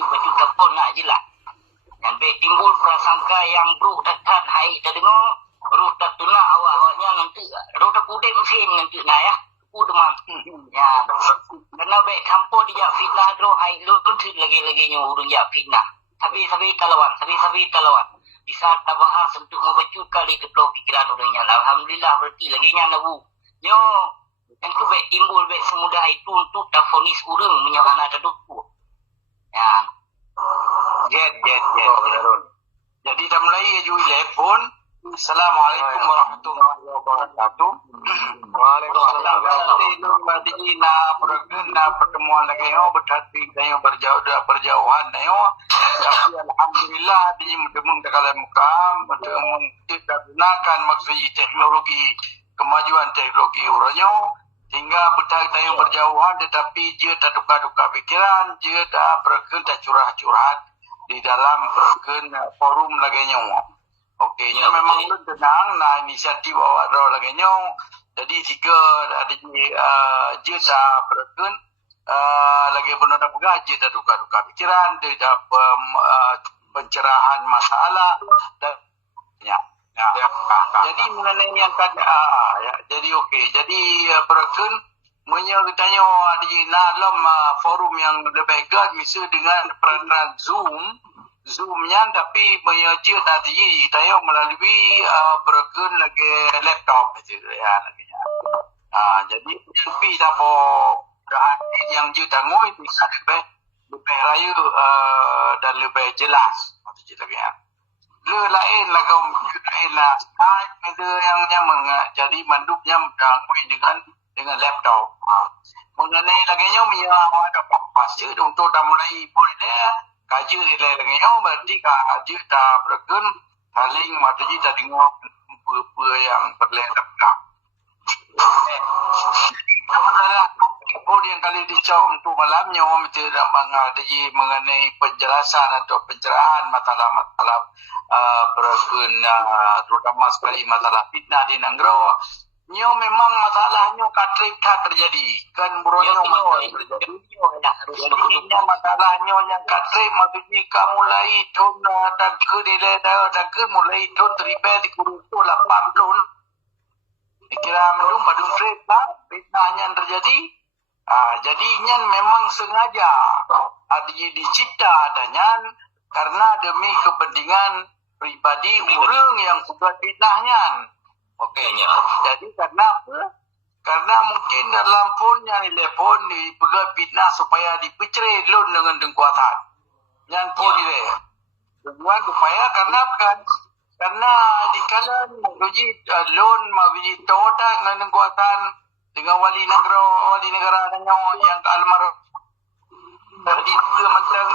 baju telefon nak je lah. Yang baik timbul prasangka yang bro tak hai tak dengar. Bro tak tunang awak-awaknya nanti. Bro tak kudek mesin nanti nak ya. Udemang. Ya. Karena baik campur dia fitnah bro hai lu tu lagi-laginya urung ya fitnah. Sabi talawan. Bisa tak bahas untuk membacut kali ketua pikiran orangnya. Alhamdulillah berarti lagi nya nabu. Nyo yang tu baik timbul baik semudah itu untuk tak fonis urang menyahana dadu. Ya. Jet. Jadi dah mulai ju telefon. Assalamualaikum warahmatullahi wabarakatuh. Waalaikumsalam. Jadi na pertemuan lagi berhati dengan berjauhan tapi alhamdulillah di mendemung dekat mukam mendemung kita gunakan maksudnya teknologi kemajuan teknologi urangnya hingga bertayang berjauhan tetapi dia tak duka-duka pikiran dia dah perken tak curhat-curhat di dalam perken forum laganya. Okey, ya, memang lu tenang nah inisiatif awak draw laganya. Jadi tiga ada dia dah perken lagi benar pegah dia dah duka-duka pikiran dia dah pencerahan masalah dan ya. Jadi mengenai yang tadi jadi okey. Jadi perken menyo tanya di dalam forum yang lebih gad misal dengan peranan Zoom-nya tapi menyaji tadi tanya melalui perken lagi laptop gitu ya namanya. Jadi tapi dapat yang dia tanggung itu lebih raya dan lebih jelas macam cerita ya. Lain lah kaum lain lah. Itu yang nyamang jadi mandupnya mengganggu dengan laptop. Mengenai lagi punya ada pasti untuk dah mulai poinnya kaji nilai lagi berarti kaji dah berken haling mata ji dah dengar apa yang berledak. Pun yang kali dicau untuk malamnya tidak mengadai mengenai penjelasan atau pencerahan masalah-masalah berken terutama sekali masalah fitnah di Nanggro. Nyo memang masalahnya katrip tak terjadi kan buronyo terjadi. Jadi masalahnya yang katrip maksudnya kamu mulai ton dak nilai dak mulai ton terlibat di kurutu 80. Dikira mendung padung trip fitnahnya yang terjadi. Jadinya memang sengaja dicipta adanya karena demi kepentingan pribadi orang yang buat fitnahnya. Okeynya. Jadi karena apa? Karena mungkin dalam phone-nya telefon dipegang fitnah supaya dipeceri loan dengan dengkuatan. Yang phone dia. Dengan supaya karena kan karena di kalan uji loan mauji Toyota dengan dengkuatan dengan wali negara yang almarhum di macam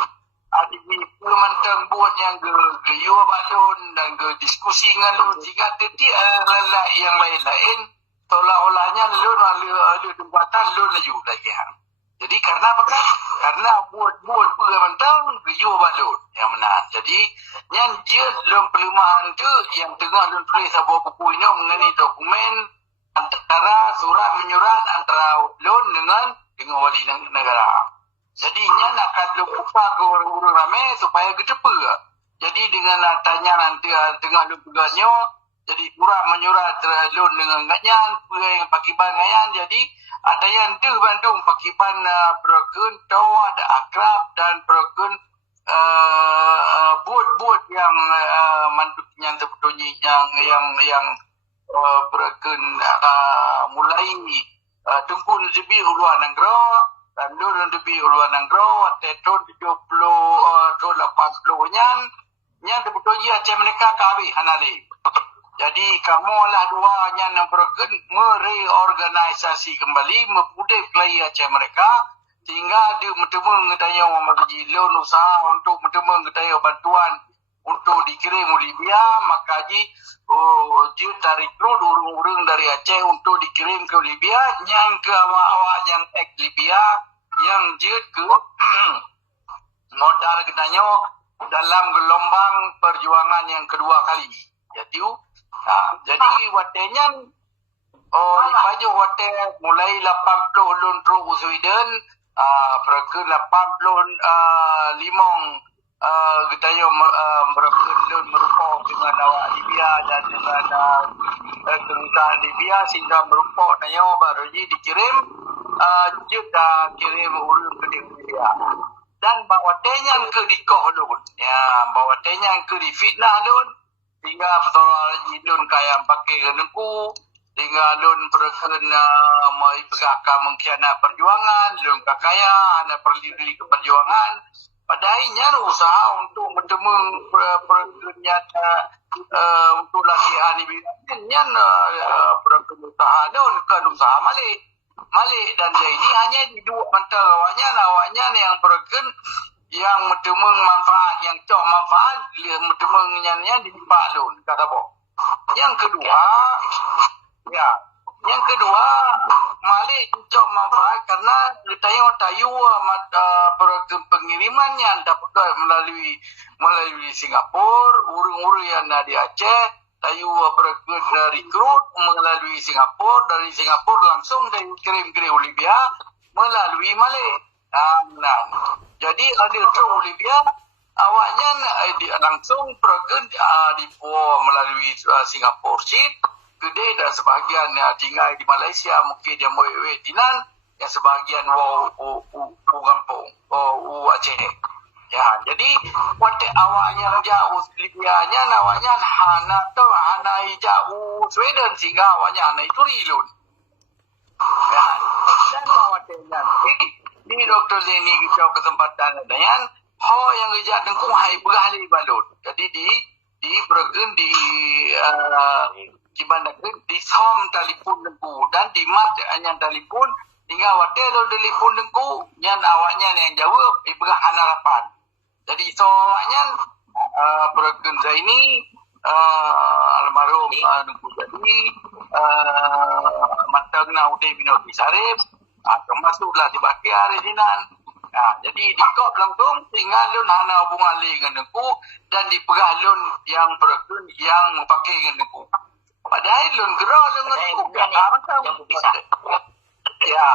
ada macam buat yang ke balon dan ke diskusi dengan lu jika titik adalah yang lain-lain seolah-olahnya lu ada tempatan lu laju lagi. Jadi karena apa kan? Karena buat mentang ke balon yang mana. Jadi yang dia dalam pelemahan tu yang tengah lu tulis sebuah buku ini mengenai dokumen antara surat menyurat antara loan dengan wali negara. Jadi nya akan lupa ke orang-orang ramai supaya kedepa. Jadi dengan tanya nanti tengah lupagannya jadi surat menyurat loan dengan ganyan yang pakiban ganyan jadi ada yang tu Bandung pakiban perken tahu ada akrab dan perken buat yang manduknya sebetulnya yang perken mulai tungkun lebih uluan negara dan dulu lebih uluan negara tahun 70 tahun 80 nya sebetulnya macam mereka kami hanali. Jadi kamu lah dua yang perken mereorganisasi kembali memudai play macam mereka sehingga dia bertemu ngetanya orang loan usaha untuk bertemu ngetanya bantuan untuk dikirim ke Libya maka dia tarik road orang-orang dari Aceh untuk dikirim ke Libya yang ke awak yang Libya yang dia ke modal katanya dalam gelombang perjuangan yang kedua kali. Jadi watenya paju hotel mulai 80 lun terus Sweden Perkun 85 Getayo berkelun merupakan dengan awak Libya dan dengan kedutaan Libya sehingga merupakan nanya baru je dikirim juga kirim urut ke Libya dan bawa tenyan ke dikoh lun ya bawa tenyan ke di fitnah lun hingga persoalan lun kaya pakai kenengku hingga lun perkelun mai pegakah mengkhianat perjuangan lun kakaya anak perlu diri ke perjuangan. Padahal usaha untuk bertemu perkenyan untuk latihan ini nyan perkenyan kan usaha Malik dan ini hanya di dua antara awaknya yang perken yang bertemu manfaat yang cok manfaat bertemu nyannya di Palun kata boh. Yang kedua Malik cok manfaat karena ditanya tayu pengiriman yang dapat melalui Singapura, urung-urung yang ada di Aceh, tayu rekrut melalui Singapura, dari Singapura langsung dikirim-kirim Libya melalui Malik. Jadi ada ke Libya awaknya langsung melalui Singapura ship gede dan sebahagian tinggal di Malaysia mungkin dia mau Tinan yang sebahagian kampung Aceh ya jadi waktu awaknya jauh Libya-nya awaknya hana jauh Sweden sehingga awaknya hana itu rilun dan bawa tenyan ini Dr. Zeni kita kesempatan dengan yang kerja tengkung hai berahli balut jadi di bergen di gimana di som telefon dengku dan di mat hanya telefon hingga hotel telefon dengku yang awaknya yang jawab ibrah harapan jadi so awaknya bergenza ini almarhum dengku jadi matangna udah binot disarif termasuklah dipakai hari dinan jadi dikop langsung sehingga lun hana hubungan dengan dengku dan diperah lun yang bergen yang pakai dengan dengku padahal lun gerah lun yang berpisah. Ya,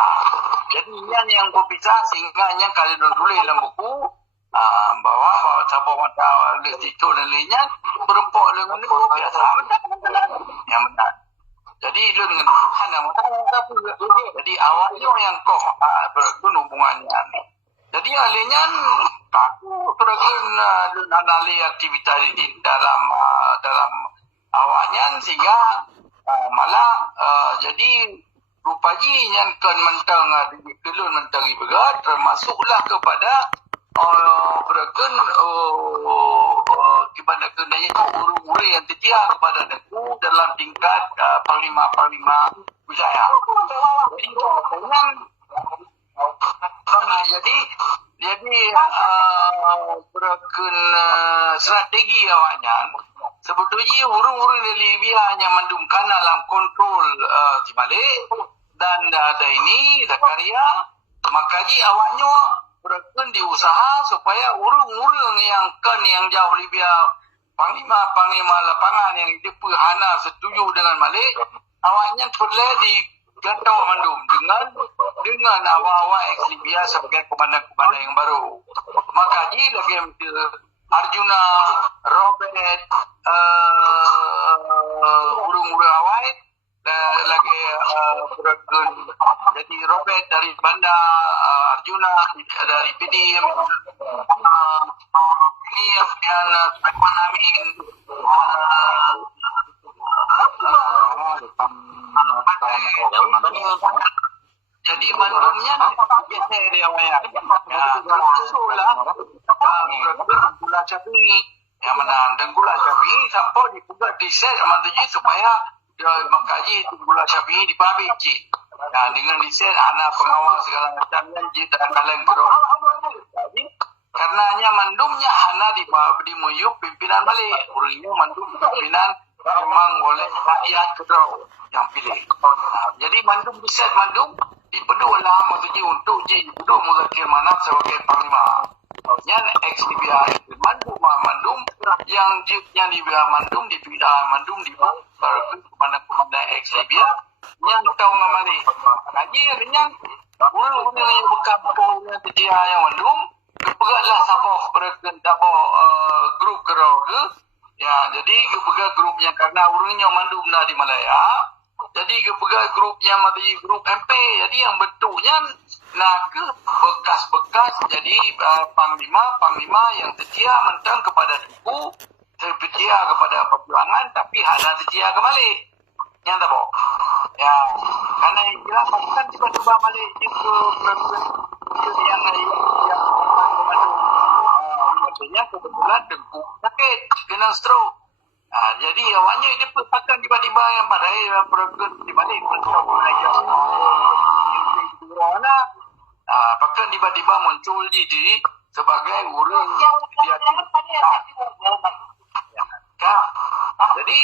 jadi yang berpisah sehingga yang kali lun tulis dalam buku bahwa cabang mata itu dan lainnya berempuk dengan itu biasa yang benar. Jadi lun dengan hana jadi awalnya yang kok bergun hubungannya. Jadi alihnya aku bergun lun anali aktivitas di dalam awaknya sehingga malah jadi rupanya yang kan mentang kelun mentang ibarat termasuklah kepada berken kepada kenanya itu urung-urung yang setia kepada negara dalam tingkat panglima wilayah. Jadi berken strategi awaknya sebetulnya urung-urung di Libya hanya mendungkan dalam kontrol di Malik dan ada ini Zakaria makanya awaknya berken diusaha supaya urung-urung yang jauh Libya panglima lapangan yang itu hana setuju dengan Malik awaknya boleh digantau mandum dengan awak-awak ex Libya sebagai komandan-komandan yang baru makanya lagi Arjuna, Robert, urung-urung awal lagi bergen. Jadi Robert dari Banda, Arjuna dari PD, ini yang Sulaiman Amin, jadi mandumnya biasa dia awalnya. Itulah gula cabai yang mana dan gula cabai sampai dibuka di set mantuji supaya mengkaji gula cabai di pabrik. Dengan di set anak pengawal segala macamnya jita kalian kerol. Karenanya mandumnya hana di muyuk pimpinan balik. Urangnya mandum pimpinan memang oleh rakyat kerol yang pilih. Jadi mandum di set mandum dipedulah maksudnya untuk dipedu Muzakir Manaf sebagai panglima. Yang ex Libya mandum yang Libya mandum di mandum di mana ex Libya yang tahu nama ni. Ngaji yang Urang yang bekas orang kerja yang mandum, kepegatlah sabah perken sabah grup keroge. Ya, jadi kepegat grupnya karena urangnya mandum dah di Malaya. Jadi kepegat grupnya mati grup MP. Jadi yang bentuknya nak ke bekas-bekas jadi panglima yang setia mentang kepada suku, setia kepada perjuangan tapi hanya setia ke Malik. Yang tak boh. Ya, karena istilah kan tiba-tiba Malik itu yang maksudnya kebetulan dengkuk sakit kena stroke. Jadi awalnya dia pakai tiba-tiba yang pada program di Bali corona pakai tiba-tiba muncul di sebagai urang dia jadi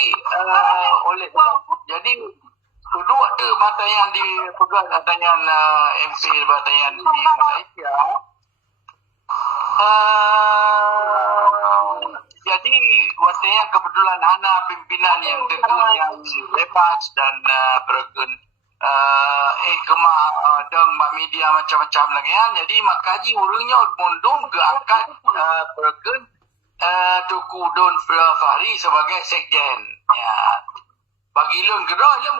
oleh jadi kedua tu batayan di pegang batayan MP batayan di Malaysia jadi waktunya kebetulan Hana pimpinan yang teguh yang lepas dan bergen kemah deng media macam-macam lagi kan. Jadi makaji urungnya mundung ke angkat bergen Tuku Don Fahri sebagai sekjen. Ya. Bagi lun gerak dia